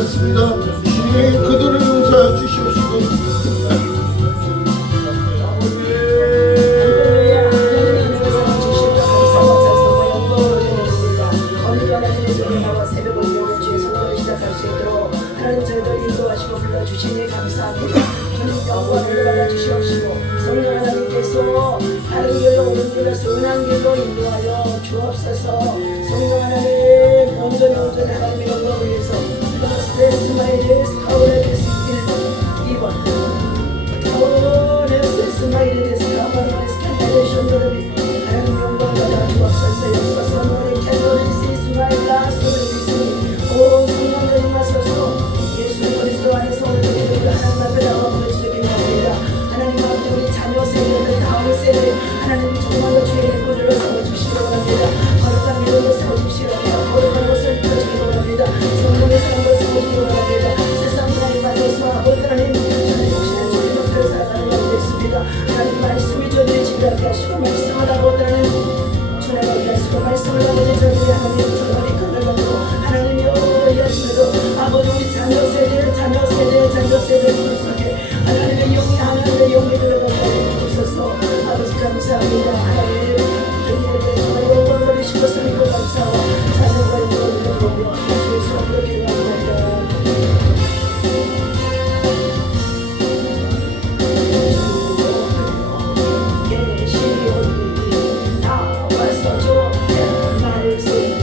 않습니다. 주님 그들을 용서하여 주시옵시고 하나님 저희들 인도하시고 불러주시니 감사합니다. 주님 영광을 받아주시옵시고 성령 하나님께서 다른 길로 옳은 길로 선한 길로 인도하여 주옵소서. 성령 하나님 온전히 하나님의 영광을 위해서 스트레스 마이리스 파워레스 1번 2번 파워레스 마이리스 파워레스 캔달레이션 노래비 하나님 영광을 받아 주옵소서. 역사서 노래 캔달레이스 마이라스 오 성령을 임하소서. 예수 그리스도 안에서 우리 하나님 앞에 나와 부르짖게 합니다. 하나님 앞에 우리 자녀 세대들 다음 세대 하나님 정말로 주의 권위를 세워주시기 바랍니다. 거룩한 믿음을 세워주시기 바랍니다. 거룩한 것을 펴주시기 바랍니다. 성령의 사랑을 세워주시기 바랍니다. 세상 사랑이 받아서 아버지 하나님 혹시나 주님 앞에 살아가는 것 됐습니다. 하나님 말씀이 저들이 지배하게 하시고 말씀을 아버지 하나님 전하게 하시고 말씀을 아버지 저들이 하나님 전하게 끊어가고 하나님이여 아버지 우리 자녀 세대 속에 하나님의 영이 하나님의 영이 들어가게 주소서. 아버지 감사합니다. 하나님 주님에게 영광을 돌리시고 쓰니까 감사와 자녀가 영광을 보며 주의 수업으로 기도합니다. 계시오니 나와서 주의 말씀을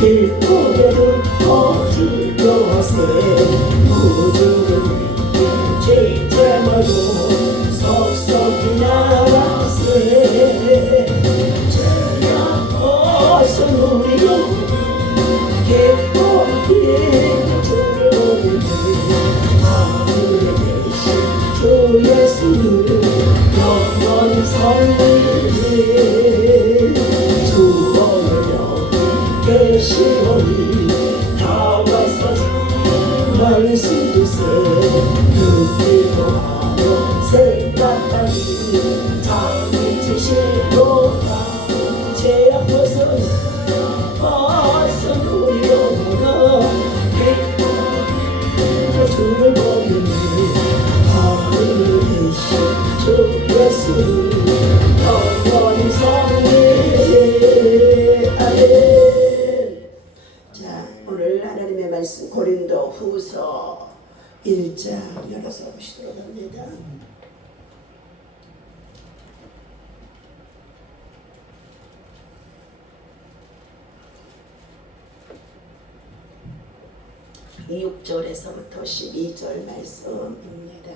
길고개를 거슬려세 우주를 죄죄마도 속속히 나가세 죄야 어서 누리고 기뻐히 주를 보니 하늘에 계신 주 예수를 영원히 섬기리 주 오늘 계시오니 나와서 주님 말씀 주세 듣기도 하여 생각하니 잠이 지시도다 죄악 벗어나 어서 우리 영혼아 기뻐하며 주를 보니 하늘에 계신 주 예수를 영원히 섬기리 아멘. 오늘 하나님의 말씀 고린도 후서 1장 열어서 보시도록 합니다. 이 6절에서부터 12절 말씀입니다.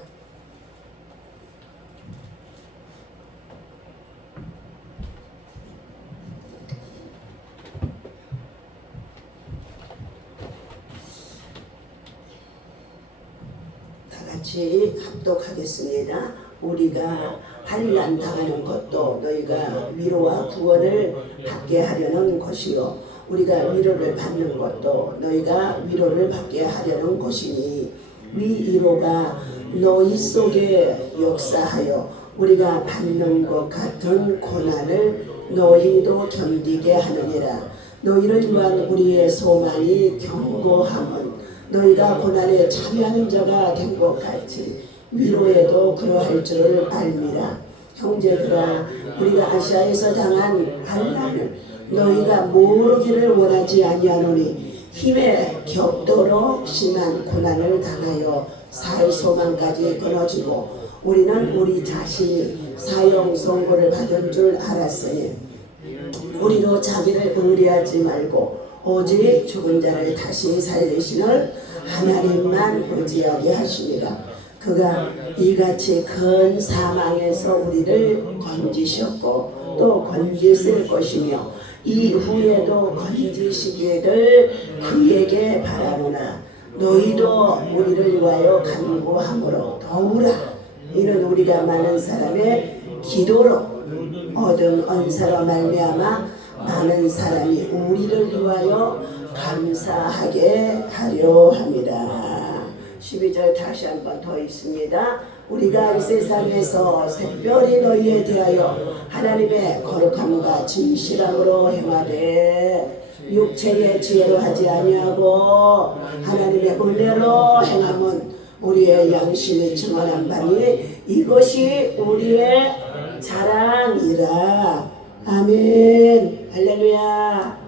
같이 합독하겠습니다. 우리가 환난 당하는 것도 너희가 위로와 구원을 받게 하려는 것이요 우리가 위로를 받는 것도 너희가 위로를 받게 하려는 것이니 위로가 너희 속에 역사하여 우리가 받는 것 같은 고난을 너희도 견디게 하느니라. 너희를 위한 우리의 소망이 견고함은 너희가 고난에 참여하는 자가 된 것 같이 위로에도 그러할 줄을 알미라. 형제들아 우리가 아시아에서 당한 환난을 너희가 모르기를 원하지 아니하노니 힘에 격도로 심한 고난을 당하여 살 소망까지 끊어지고 우리는 우리 자신이 사형 선고를 받은 줄 알았으니 우리로 자기를 의뢰하지 말고 오직 죽은 자를 다시 살리시는 하나님만 의지하게 하십니다. 그가 이같이 큰 사망에서 우리를 건지셨고 또 건지실 것이며 이후에도 건지시기를 그에게 바라노라. 너희도 우리를 위하여 간구함으로 더우라. 이는 우리가 많은 사람의 기도로 얻은 언사로 말미암아 많은 사람이 우리를 위하여 감사하게 하려 함이라. 12절 다시 한번 더 있습니다. 우리가 이 세상에서 특별히 너희에 대하여 하나님의 거룩함과 진실함으로 행하되 육체의 지혜로 하지 아니하고 하나님의 은혜로 행함은 우리의 양심이 증언한 바니 이것이 우리의 자랑이라. 아멘. 할렐루야.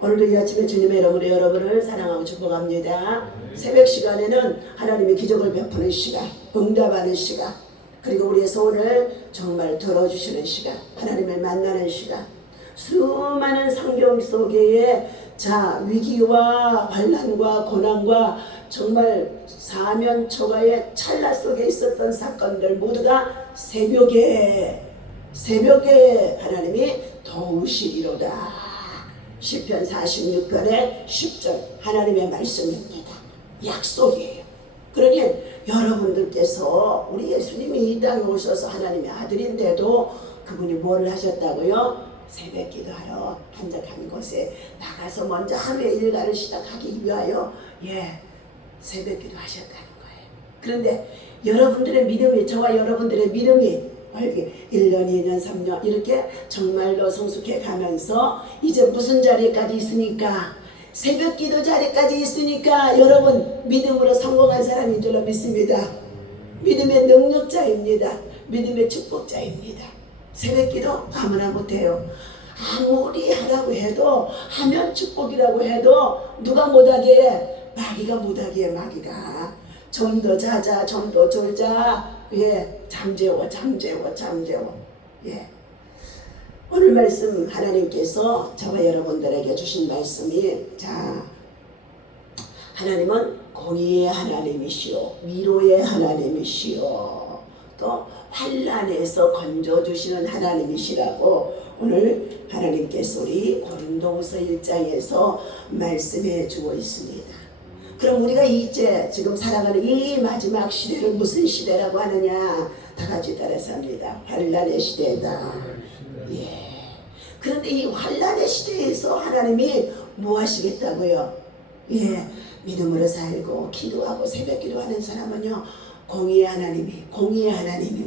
오늘도 이 아침에 주님의 이름으로 여러분을 사랑하고 축복합니다. 새벽 시간에는 하나님의 기적을 베푸는 시간, 응답하는 시간, 그리고 우리의 소원을 정말 들어주시는 시간, 하나님을 만나는 시간. 수많은 성경 속에 위기와 환난과 고난과 정말 사면초가의 찰나 속에 있었던 사건들 모두가 새벽에 하나님이 도우시리로다. 시편 46편의 10절 하나님의 말씀입니다. 약속이에요. 그러니 여러분들께서 우리 예수님이 이 땅에 오셔서 하나님의 아들인데도 그분이 뭘 하셨다고요? 새벽 기도하러 한적한 곳에 나가서 먼저 하루의 일과를 시작하기 위하여 새벽 기도 하셨다는 거예요. 그런데 여러분들의 믿음이, 저와 여러분들의 믿음이 1년, 2년, 3년 이렇게 정말로 성숙해 가면서 이제 무슨 자리까지 있으니까, 새벽 기도 자리까지 있으니까 여러분 믿음으로 성공한 사람인 줄로 믿습니다. 믿음의 능력자입니다. 믿음의 축복자입니다. 새벽 기도 아무나 못해요. 아무리 하라고 해도, 하면 축복이라고 해도 누가 못하게? 마귀가 못하게. 마귀가 좀 더 자자, 좀 더 졸자, 잠재워. 오늘 말씀 하나님께서 저와 여러분들에게 주신 말씀이, 하나님은 공의의 하나님이시오, 위로의 하나님이시오, 또 환난에서 건져주시는 하나님이시라고 오늘 하나님께서 우리 고린도후서 1장에서 말씀해 주고 있습니다. 그럼 우리가 이제 지금 살아가는 이 마지막 시대를 무슨 시대라고 하느냐? 다 같이 따라서 합니다. 환난의 시대다. 그런데 이 환난의 시대에서 하나님이 뭐 하시겠다고요? 믿음으로 살고 기도하고 새벽 기도하는 사람은요, 공의의 하나님이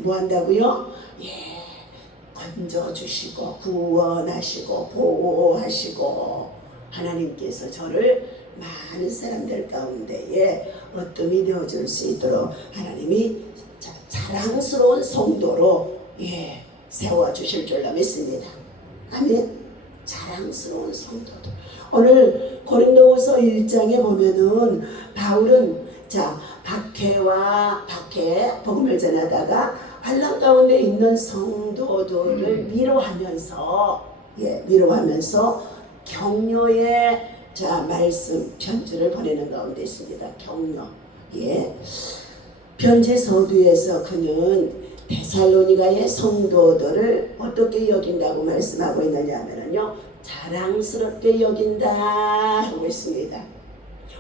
뭐 한다고요? 건져주시고 구원하시고 보호하시고, 하나님께서 저를 많은 사람들 가운데에 어둠이 되어줄 수 있도록 하나님이 자랑스러운 성도로 세워주실 줄로 믿습니다. 아멘. 자랑스러운 성도들. 오늘 고린도후서 1장에 보면은 바울은 박해 복음을 전하다가 환난 가운데 있는 성도들을 위로하면서 격려의 말씀 편지를 보내는 가운데 있습니다. 격려. 편지 서두에서 그는 데살로니가의 성도들을 어떻게 여긴다고 말씀하고 있느냐 하면요, 자랑스럽게 여긴다 하고 있습니다.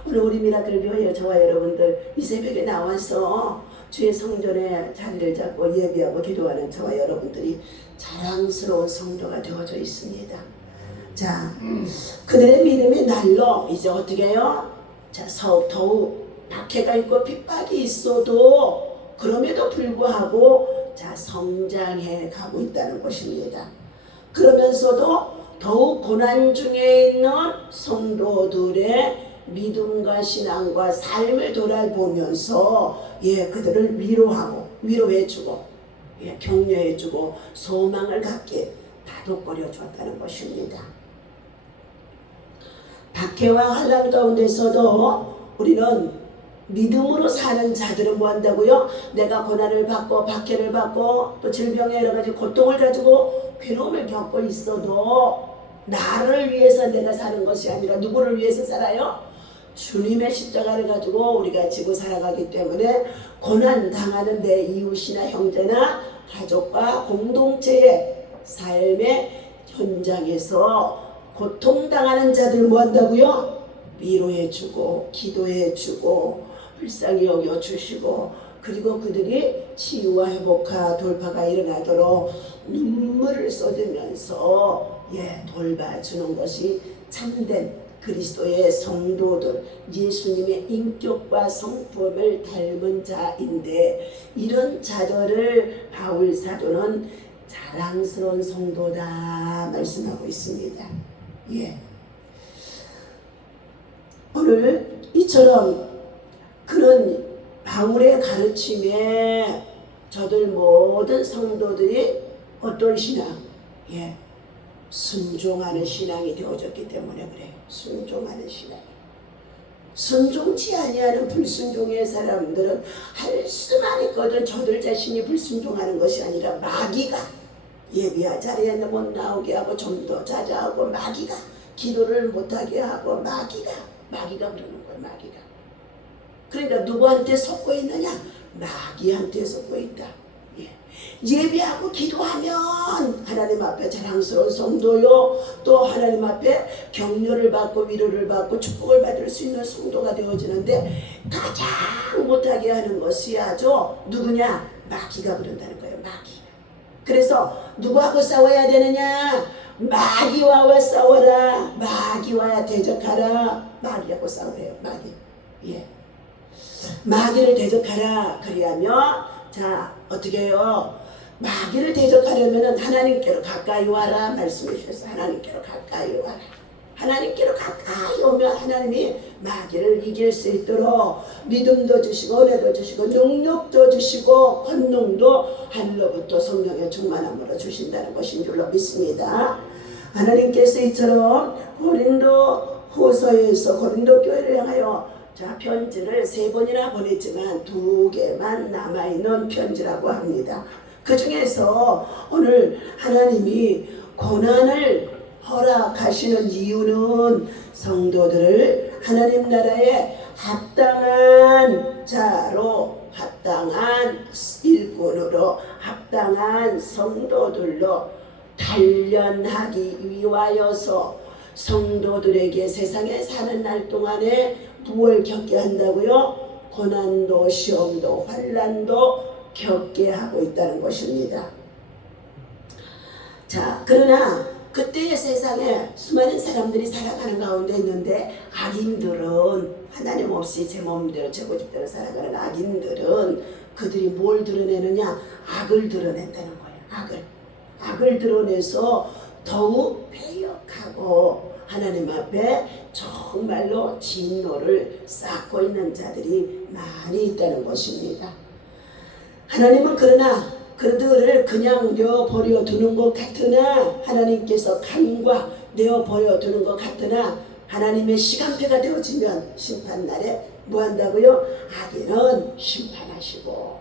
오늘 우리 미라클 교회 저와 여러분들 이 새벽에 나와서 주의 성전에 자리를 잡고 예배하고 기도하는 저와 여러분들이 자랑스러운 성도가 되어져 있습니다. 그들의 믿음이 날로 이제 어떻게 해요? 더욱 박해가 있고 핍박이 있어도 그럼에도 불구하고 성장해 가고 있다는 것입니다. 그러면서도 더욱 고난 중에 있는 성도들의 믿음과 신앙과 삶을 돌아보면서 그들을 위로해주고 격려해주고 소망을 갖게 다독거려 주었다는 것입니다. 박해와 환난 가운데서도 우리는 믿음으로 사는 자들은 뭐 한다고요? 내가 고난을 받고 박해를 받고 또 질병의 여러 가지 고통을 가지고 괴로움을 겪고 있어도 나를 위해서 내가 사는 것이 아니라 누구를 위해서 살아요? 주님의 십자가를 가지고 우리가 지고 살아가기 때문에 고난 당하는 내 이웃이나 형제나 가족과 공동체의 삶의 현장에서 고통당하는 자들 뭐 한다고요? 위로해주고 기도해주고 불쌍히 여겨주시고 그리고 그들이 치유와 회복과 돌파가 일어나도록 눈물을 쏟으면서 돌봐주는 것이 참된 그리스도의 성도들, 예수님의 인격과 성품을 닮은 자인데 이런 자들을 바울 사도는 자랑스러운 성도다 말씀하고 있습니다. 오늘 이처럼 그런 바울의 가르침에 저들 모든 성도들이 어떤 신앙? 순종하는 신앙이 되어졌기 때문에 그래요. 순종하는 신앙. 순종치 아니하는 불순종의 사람들은 할 수만 있거든 저들 자신이 불순종하는 것이 아니라 마귀가 예배와 자리에 못 나오게 하고 좀 더 자자하고 마귀가 기도를 못하게 하고 마귀가 그러는 거야. 마귀가. 그러니까 누구한테 속고 있느냐? 마귀한테 속고 있다. 예배하고 기도하면 하나님 앞에 자랑스러운 성도요 또 하나님 앞에 격려를 받고 위로를 받고 축복을 받을 수 있는 성도가 되어지는데 가장 못하게 하는 것이 아주 누구냐? 마귀가 그런다는 거예요. 마귀. 그래서 누구하고 싸워야 되느냐? 마귀와 싸워라. 마귀와 대적하라. 마귀하고 싸우래요. 마귀. 마귀를 대적하라. 그리하면 자 어떻게 해요? 마귀를 대적하려면 하나님께로 가까이 와라 말씀해 주셨어요. 하나님께로 가까이 와라. 하나님께로 가까이 오면 하나님이 마귀를 이길 수 있도록 믿음도 주시고 은혜도 주시고 능력도 주시고 권능도 하늘로부터 성령의 충만함으로 주신다는 것인 줄로 믿습니다. 하나님께서 이처럼 고린도 후서에서 고린도 교회를 향하여 자 편지를 3번이나 보냈지만 2개만 남아있는 편지라고 합니다. 그 중에서 오늘 하나님이 고난을 허락하시는 이유는 성도들을 하나님 나라에 합당한 자로 합당한 일꾼으로 합당한 성도들로 단련하기 위하여서 성도들에게 세상에 사는 날 동안에 무엇을 겪게 한다고요? 고난도 시험도 환난도 겪게 하고 있다는 것입니다. 자 그러나 그때의 세상에 수많은 사람들이 살아가는 가운데 있는데 악인들은 하나님 없이 제 마음대로 제 고집대로 살아가는 악인들은 그들이 뭘 드러내느냐? 악을 드러낸다는 거예요. 악을 드러내서 더욱 패역하고 하나님 앞에 정말로 진노를 쌓고 있는 자들이 많이 있다는 것입니다. 하나님은 그러나 그들을 그냥 내어버려 두는 것 같으나 하나님께서 간과 내어버려 두는 것 같으나 하나님의 시간표가 되어지면 심판날에 뭐 한다고요? 악인은 심판하시고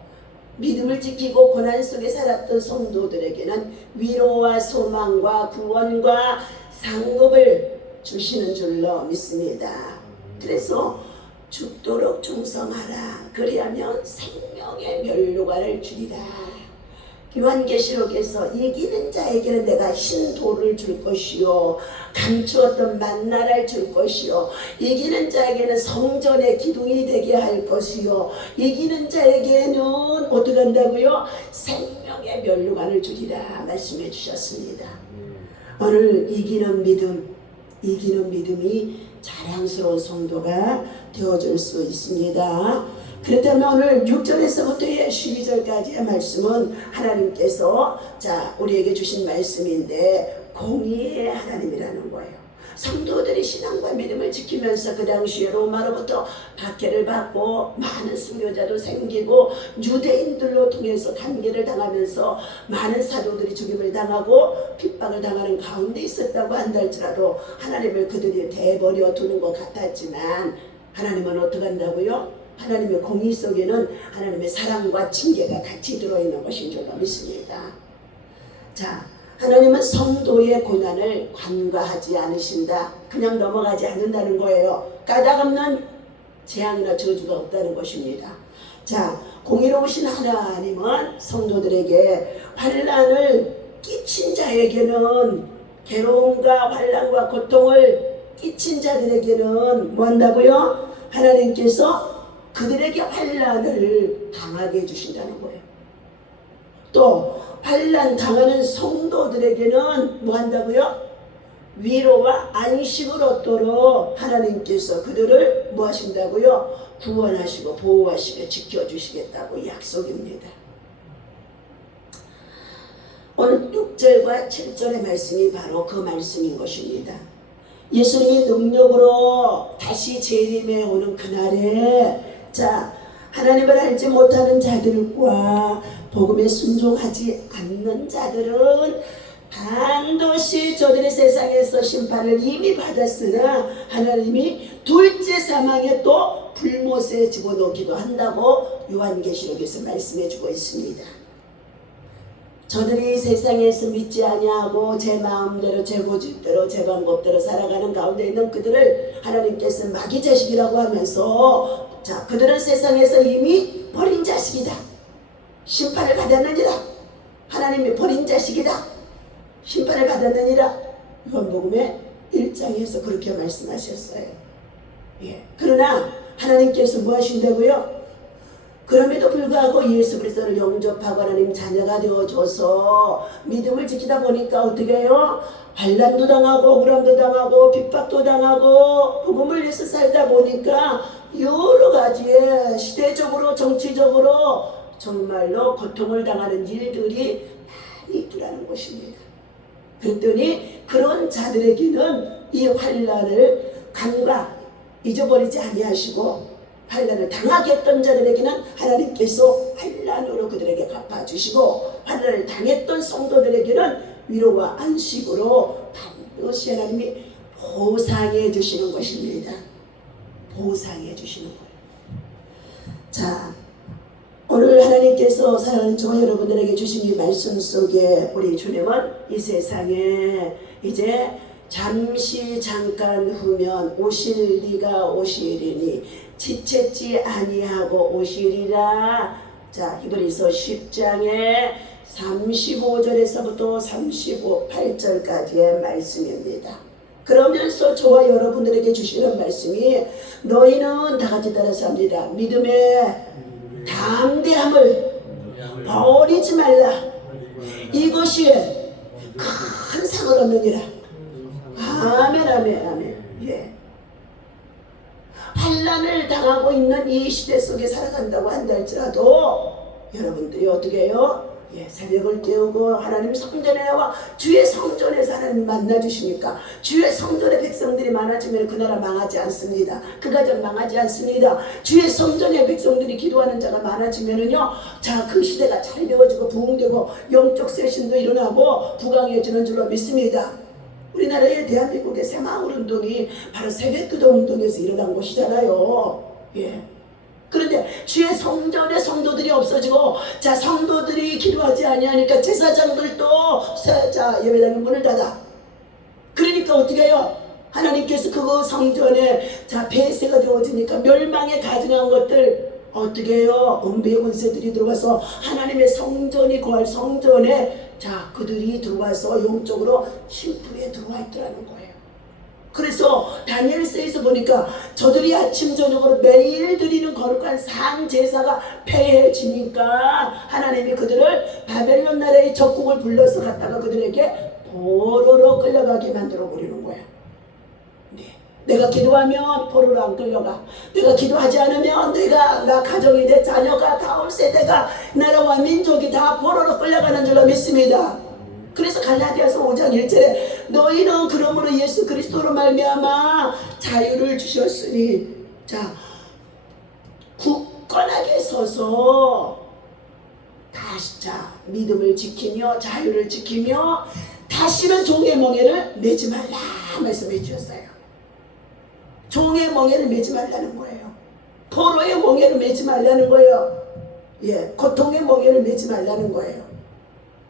믿음을 지키고 고난 속에 살았던 성도들에게는 위로와 소망과 구원과 상급을 주시는 줄로 믿습니다. 그래서 죽도록 충성하라. 그리하면 생명의 면류관을 주리라. 요한계시록에서 이기는 자에게는 내가 흰 돌을 줄 것이요 감추었던 만나를 줄 것이요 이기는 자에게는 성전의 기둥이 되게 할 것이요 이기는 자에게는 어떻게 한다고요? 생명의 면류관을 주리라 말씀해 주셨습니다. 오늘 이기는 믿음이 자랑스러운 성도가 되어줄 수 있습니다. 그렇다면 오늘 6절에서부터 12절까지의 말씀은 하나님께서 자 우리에게 주신 말씀인데 공의의 하나님이라는 거예요. 성도들이 신앙과 믿음을 지키면서 그 당시에 로마로부터 박해를 받고 많은 순교자도 생기고 유대인들로 통해서 단계를 당하면서 많은 사도들이 죽임을 당하고 핍박을 당하는 가운데 있었다고 한달지라도 하나님을 그들이 대버려 두는 것 같았지만 하나님은 어떻게 한다고요? 하나님의 공의 속에는 하나님의 사랑과 징계가 같이 들어있는 것인 줄로 믿습니다. 자, 하나님은 성도의 고난을 간과하지 않으신다. 그냥 넘어가지 않는다는 거예요. 까닭없는 재앙이나 저주가 없다는 것입니다. 자, 공의로우신 하나님은 성도들에게 환난을 끼친 자에게는 괴로움과 환난과 고통을 끼친 자들에게는 뭐 한다고요? 하나님께서 그들에게 환난을 당하게 해주신다는 거예요. 또 환난 당하는 성도들에게는 뭐 한다고요? 위로와 안식을 얻도록 하나님께서 그들을 뭐 하신다고요? 구원하시고 보호하시고 지켜주시겠다고 약속입니다. 오늘 6절과 7절의 말씀이 바로 그 말씀인 것입니다. 예수님이 능력으로 다시 재림해 오는 그날에 자, 하나님을 알지 못하는 자들과 복음에 순종하지 않는 자들은 반드시 저들의 세상에서 심판을 이미 받았으나 하나님이 둘째 사망에 또 불못에 집어넣기도 한다고 요한계시록에서 말씀해 주고 있습니다. 저들이 세상에서 믿지 아니하고 제 마음대로 제 고집대로 제 방법대로 살아가는 가운데 있는 그들을 하나님께서 마귀 자식이라고 하면서 자, 그들은 세상에서 이미 버린 자식이다. 심판을 받았느니라. 하나님이 버린 자식이다. 심판을 받았느니라. 요한복음의 1장에서 그렇게 말씀하셨어요. 예. 그러나 하나님께서 뭐 하신다고요? 그럼에도 불구하고 예수 그리스도를 영접하고 하나님 자녀가 되어줘서 믿음을 지키다 보니까 어떻게 해요? 환난도 당하고 억울함도 당하고 핍박도 당하고 복음을 위해서 살다 보니까 여러 가지의 시대적으로 정치적으로 정말로 고통을 당하는 일들이 많이 있더라는 것입니다. 그랬더니 그런 자들에게는 이 환난을 간과 잊어버리지 아니하시고 환난을 당하게 했던 자들에게는 하나님께서 환난으로 그들에게 갚아주시고 환난을 당했던 성도들에게는 위로와 안식으로 반드시 하나님이 보상해 주시는 것입니다. 보상해 주시는 거예요. 자, 오늘 하나님께서 사랑하는 저와 여러분들에게 주신 이 말씀 속에 우리 주님은 이 세상에 이제 잠시 잠깐 후면 오실리가 오시리니 지체지 아니하고 오시리라. 자, 히브리서 10장의 35절에서부터 38절까지의 말씀입니다. 그러면서 저와 여러분들에게 주시는 말씀이 너희는 다 같이 따라서 합니다. 믿음의 담대함을 버리지 말라. 이것이 큰 상을 얻느니라. 아멘 아멘 아멘. 예. 환난을 당하고 있는 이 시대 속에 살아간다고 한다 할지라도 여러분들이 어떻게 해요? 예, 새벽을 깨우고 하나님 성전에 나와 주의 성전에서 하나님 만나주시니까 주의 성전에 백성들이 많아지면 그 나라 망하지 않습니다. 그 가정 망하지 않습니다. 주의 성전에 백성들이 기도하는 자가 많아지면은요, 자, 그 시대가 잘 되어지고 부흥되고 영적 쇄신도 일어나고 부강해지는 줄로 믿습니다. 우리나라의 대한민국의 새마을 운동이 바로 새벽기도 운동에서 일어난 것이잖아요. 예. 그런데 주의 성전에 성도들이 없어지고 자, 성도들이 기도하지 아니하니까 제사장들도 자, 예배당의 문을 닫아. 그러니까 어떻게 해요? 하나님께서 그거 성전에 자, 폐쇄가 되어지니까 멸망에 가증한 것들 어떻게 해요? 음부의 권세들이 들어와서 하나님의 성전이 거할 성전에 자, 그들이 들어와서 영적으로 침투에 들어와 있더라는 거예요. 그래서 다니엘서에서 보니까 저들이 아침 저녁으로 매일 드리는 거룩한 상 제사가 폐해지니까 하나님이 그들을 바벨론 나라의 적국을 불러서 갖다가 그들에게 포로로 끌려가게 만들어 버리는 거야. 네. 내가 기도하면 포로로 안 끌려가. 내가 기도하지 않으면 나 가정이 내 자녀가 다음 세대가 나라와 민족이 다 포로로 끌려가는 줄로 믿습니다. 그래서 갈라디아서 5장 1절에 너희는 그러므로 예수 그리스도로 말미암아 자유를 주셨으니 자 굳건하게 서서 다시 자 믿음을 지키며 자유를 지키며 다시는 종의 멍에를 매지 말라 말씀해 주셨어요. 종의 멍에를 매지 말라는 거예요. 포로의 멍에를 매지 말라는 거예요. 예, 고통의 멍에를 매지 말라는 거예요.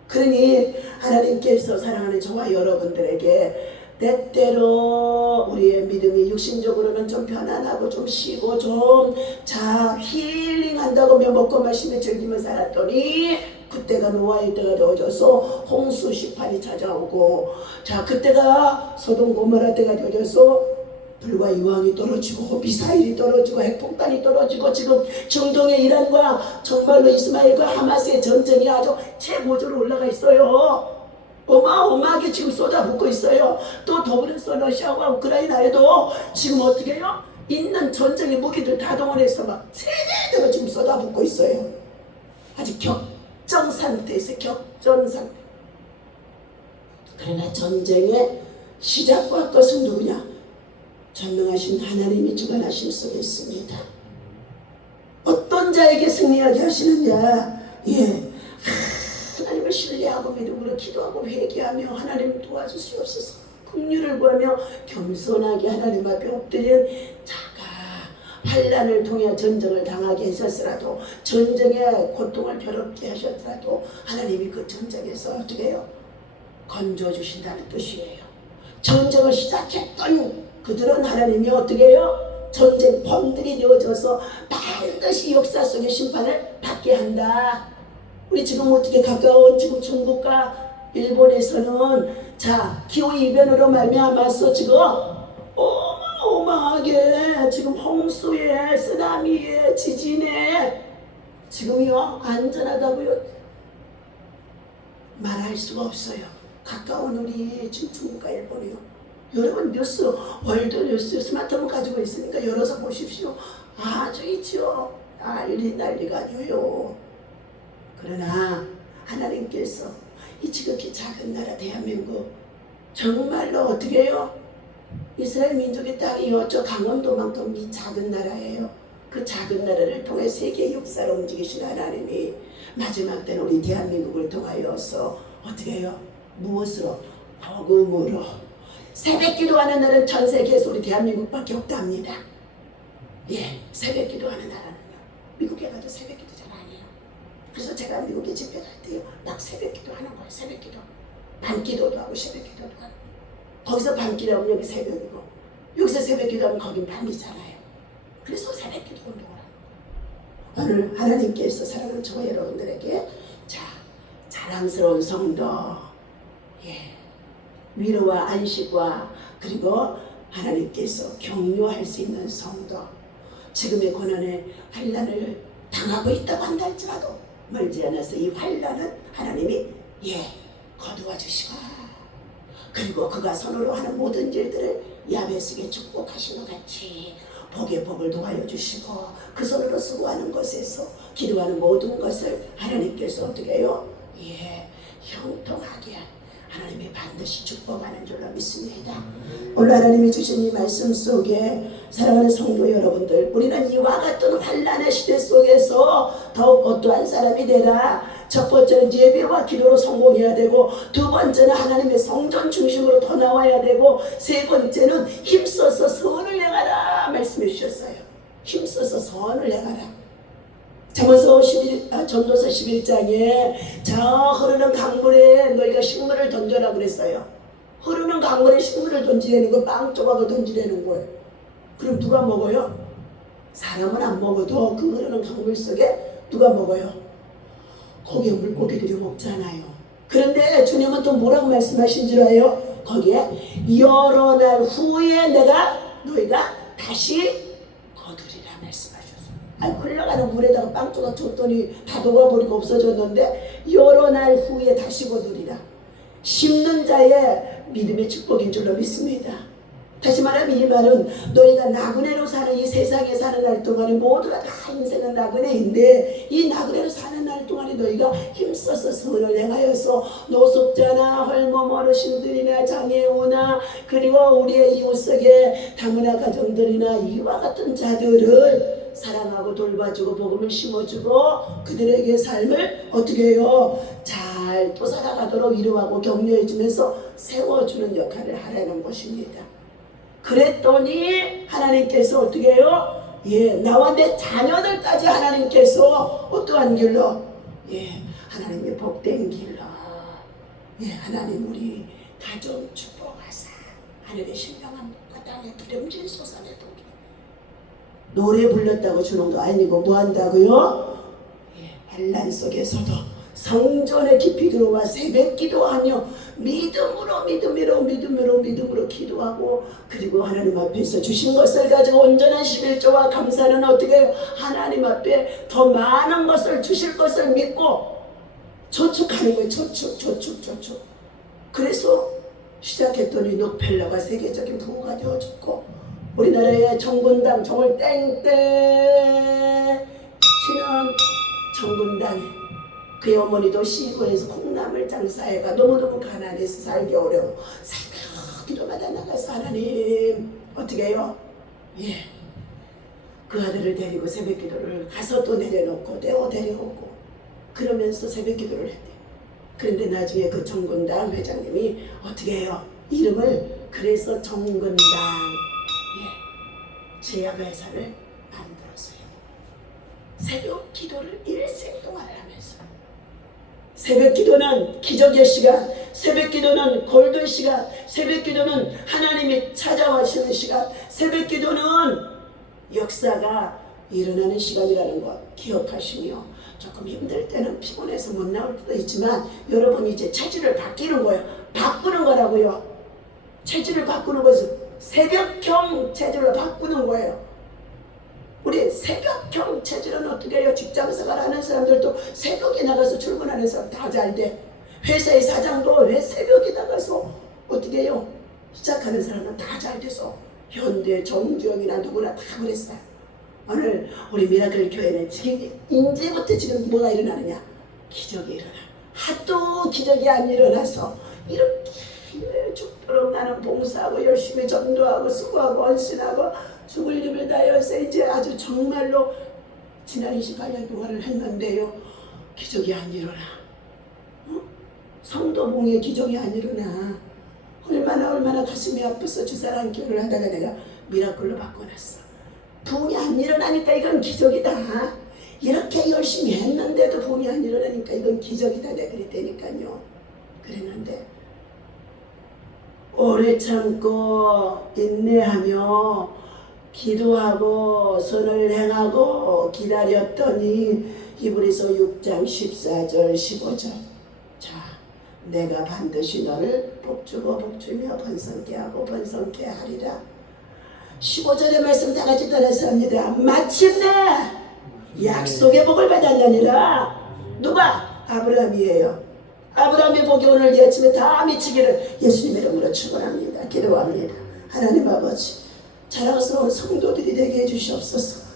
그러니 하나님께서 사랑하는 저와 여러분들에게 때때로 우리의 믿음이 육신적으로는 좀 편안하고 좀 쉬고 좀 자 힐링한다고 먹고 마시며 즐기며 살았더니 그때가 노아의 때가 되어져서 홍수 시판이 찾아오고 자 그때가 소돔 고모라 때가 되어져서 불과 이왕이 떨어지고 미사일이 떨어지고 핵폭탄이 떨어지고 지금 중동의 이란과 정말로 이스마엘과 하마스의 전쟁이 아주 최고조로 올라가 있어요. 어마어마하게 지금 쏟아붓고 있어요. 또 더불어서 러시아와 우크라이나에도 지금 어떻게 해요? 있는 전쟁의 무기들 다 동원해서 막 세대로 지금 쏟아붓고 있어요. 아직 격정 상태에서 격전 상태. 그러나 전쟁의 시작과 끝은 누구냐? 전능하신 하나님이 주관하심 속에 있습니다. 어떤 자에게 승리하게 하시느냐? 예, 하나님을 신뢰하고 믿음으로 기도하고 회개하며 하나님 도와주시옵소서. 긍휼을 구하며 겸손하게 하나님 앞에 엎드린 자가 환난을 통해 전쟁을 당하게 하셨으라도 전쟁의 고통을 괴롭게 하셨더라도 하나님이 그 전쟁에서 어떻게 해요? 건져주신다는 뜻이에요. 전쟁을 시작했던 그들은 하나님이 어떻게 해요? 전쟁 범들이 되어져서 반드시 역사 속의 심판을 받게 한다. 우리 지금 어떻게 가까운 지금 중국과 일본에서는 자 기후이변으로 말미암아서 지금 어마어마하게 지금 홍수에 쓰나미에 지진에 지금요 안전하다고요 말할 수가 없어요. 가까운 우리 지금 중국과 일본이요. 여러분 뉴스 월드 뉴스 스마트폰 가지고 있으니까 열어서 보십시오. 아주 있죠. 난리가 아니에요. 그러나 하나님께서 이 지극히 작은 나라 대한민국 정말로 어떻게 해요? 이스라엘 민족의 땅이었죠. 강원도만큼 이 작은 나라예요. 그 작은 나라를 통해 세계의 역사를 움직이신 하나님이 마지막 때는 우리 대한민국을 통하여서 어떻게 해요? 무엇으로? 복음으로. 새벽 기도하는 날은 전 세계에서 우리 대한민국밖에 없답니다. 예, 새벽 기도하는 나라는요. 미국에 가도 새벽 기도 잘 안 해요. 그래서 제가 미국에 집회 갈 때요, 딱 새벽 기도하는 거예요. 새벽 기도. 밤 기도도 하고 새벽 기도도 하고. 거기서 밤 기도하면 여기 새벽이고, 여기서 새벽 기도하면 거긴 밤이잖아요. 그래서 새벽 기도 운동을 하는 거예요. 오늘 하나님께서 사랑하는 저와 여러분들에게 자 자랑스러운 성도, 예, 위로와 안식과 그리고 하나님께서 격려할 수 있는 성도, 지금의 고난의 환난을 당하고 있다고 한다 할지라도 멀지 않아서 이 환난은 하나님이 예 거두어 주시고, 그리고 그가 손으로 하는 모든 일들을 야베스에게 축복하신 것 같이 복의 복을 도와여 주시고, 그 손으로 수고하는 것에서 기도하는 모든 것을 하나님께서 어떻게 해요? 예, 형통하게 하나님이 반드시 축복하는 줄로 믿습니다. 오늘 하나님이 주신 이 말씀 속에 사랑하는 성도 여러분들, 우리는 이와 같은 환난의 시대 속에서 더욱 어떠한 사람이 되라. 첫 번째는 예배와 기도로 성공해야 되고, 두 번째는 하나님의 성전 중심으로 더 나와야 되고, 세 번째는 힘써서 선을 행하라 말씀해 주셨어요. 힘써서 선을 행하라. 전도서 11장에 저 흐르는 강물에 너희가 식물을 던져라 그랬어요. 흐르는 강물에 식물을 던지라는 거, 빵 조각을 던지라는 거예요. 그럼 누가 먹어요? 사람은 안 먹어도 그 흐르는 강물 속에 누가 먹어요? 거기에 물고기들이 먹잖아요. 그런데 주님은 또 뭐라고 말씀하신 줄 알아요? 거기에 여러 날 후에 너희가 다시 거두리라 말씀하셨어요. 아니, 흘러가는 물에다가 빵 조각 줬더니 다 녹아버리고 없어졌는데 여러 날 후에 다시 거두리라. 심는 자의 믿음의 축복인 줄로 믿습니다. 다시 말하면 이 말은 너희가 나그네로 사는 이 세상에 사는 날 동안에 모두가 다 인생은 나그네인데 이 나그네로 사는 날 동안에 너희가 힘써서 선을 행하여서 노숙자나 헐몸 어르신들이나 장애우나 그리고 우리의 이웃속에 다문화 가정들이나 이와 같은 자들을 사랑하고 돌봐주고 복음을 심어주고 그들에게 삶을 어떻게 해요? 잘 또 살아가도록 위로하고 격려해주면서 세워주는 역할을 하라는 것입니다. 그랬더니 하나님께서 어떻게 해요? 예, 나와 내 자녀들까지 하나님께서 어떠한 길로? 예, 하나님의 복된 길로. 예, 하나님 우리 가정 축복하사 하늘의 신령한 복과 땅에 기름진 솟아내 도기. 노래 불렀다고 주는 거 아니고 뭐 한다고요? 예, 환난 속에서도 성전에 깊이 들어와 새벽 기도하며 믿음으로 기도하고 그리고 하나님 앞에서 주신 것을 가지고 온전한 11조와 감사는 어떻게 해요? 하나님 앞에 더 많은 것을 주실 것을 믿고 저축하는 거예요. 저축. 그래서 시작했더니 록펠러가 세계적인 부호가 되어졌고 우리나라의 정군당 정을 땡땡 치는 정군당에 그의 어머니도 시골에서 콩나물 장사해가 너무너무 가난해서 살기 어려워 새벽 기도마다 나가서 하나님 어떻게 해요? 예, 그 아들을 데리고 새벽 기도를 가서 또 내려놓고 데려오고 그러면서 새벽 기도를 했대. 그런데 나중에 그 정군당 회장님이 어떻게 해요? 이름을 그래서 정군당 제약회사를 만들었어요. 새벽 기도를 일생 동안 하면서 새벽 기도는 기적의 시간, 새벽 기도는 골든 시간, 새벽 기도는 하나님이 찾아와시는 시간, 새벽 기도는 역사가 일어나는 시간이라는 것 기억하시며 조금 힘들 때는 피곤해서 못 나올 때도 있지만 여러분 이제 체질을 바뀌는 거예요. 바꾸는 거라고요. 체질을 바꾸는 것은 새벽형 체질로 바꾸는 거예요. 우리 새벽형 체질은 어떻게 해요? 직장생활 하는 사람들도 새벽에 나가서 출근하는 사람 다 잘 돼. 회사의 사장도 왜 새벽에 나가서 어떻게 해요? 시작하는 사람은 다 잘 돼서 현대 정주영이나 누구나 다 그랬어요. 오늘 우리 미라클 교회는 지금 이제부터 지금 뭐가 일어나느냐? 기적이 일어나. 하도 기적이 안 일어나서 이렇게 죽도록 나는 봉사하고 열심히 전도하고 수고하고 헌신하고 죽을 힘을 다해서 이제 아주 정말로 지난 28년 동안을 했는데요. 기적이 안 일어나. 성도봉의 기적이 안 일어나. 얼마나 가슴이 아파서 주사랑 기도를 하다가 내가 미라클로 바꿔놨어. 부흥이 안 일어나니까 이건 기적이다. 이렇게 열심히 했는데도 부흥이 안 일어나니까 이건 기적이다. 내가 그랬다니까요. 그랬는데 오래 참고 인내하며 기도하고 선을 행하고 기다렸더니 히브리서 6장 14절 15절 자 내가 반드시 너를 복주고 복주며 번성케 하고 번성케 하리라. 15절의 말씀 다 같이 따라서 합니다. 마침내 약속의 복을 받았느니라. 누가? 아브라함이에요. 아브라함의 복이 오늘 이 아침에 다 미치기를 예수님 이름으로 축원합니다. 기도합니다. 하나님 아버지 자랑스러운 성도들이 되게 해주시옵소서.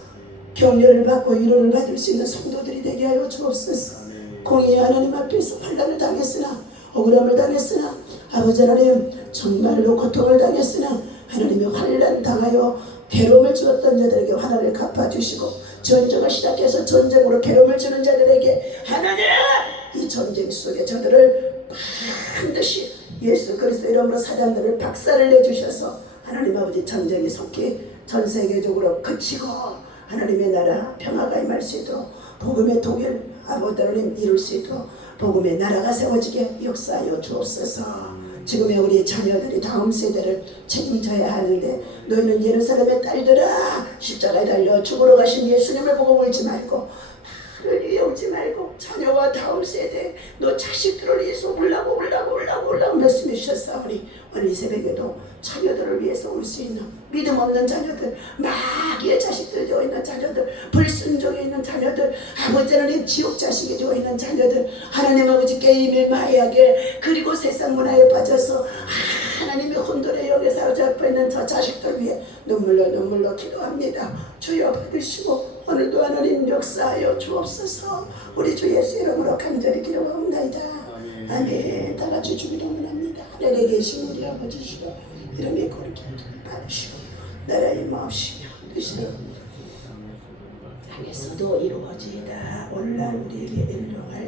격려를 받고 위로를 받을 수 있는 성도들이 되게 하여 주옵소서. 공의의 하나님 앞에서 환난을 당했으나 억울함을 당했으나 아버지 하나님 정말로 고통을 당했으나 하나님의 환난 당하여 괴로움을 주었던 자들에게 환난을 갚아주시고 전쟁을 시작해서 전쟁으로 괴로움을 주는 자들에게 하나님 이 전쟁 속에 저들을 반드시 예수 그리스도 이름으로 사단들을 박살을 내주셔서 하나님 아버지 전쟁이 속히 전 세계적으로 그치고 하나님의 나라 평화가 임할 수 있도록 복음의 통일 아버지 하나님 이룰 수 있도록 복음의 나라가 세워지게 역사하여 주옵소서. 지금의 우리 자녀들이 다음 세대를 책임져야 하는데 너희는 예루살렘의 딸들아 십자가에 달려 죽으러 가신 예수님을 보고 울지 말고 나를 위해 울지 말고 자녀와 다음 세대 너 자식들을 위해서 울라고 말씀해 주셨사오니 오늘 이 새벽에도 자녀들을 위해서 울 수 있는 믿음 없는 자녀들 마귀의 자식들 되어 있는 자녀들 불순종에 있는 자녀들 아버지 하나님 지옥 자식이 되어 있는 자녀들 하나님 아버지 게임에 마약에 그리고 세상 문화에 빠져서 하나님의 혼돈의 역에서 잡혀 있는 저 자식들 위해 눈물로 기도합니다. 주여 받으시고 오늘도 하나님 역사하여 주옵소서. 우리 주 예수 이름으로 간절히 기도합니다. 아멘. 다 같이 주기도 원합니다. 하늘에 계신 우리 아버지시여 이름이 거룩히 받으시고 나라의 마옵시며 뜻이여 땅에서도 이루어지이다. 오늘날 우리에게 일용할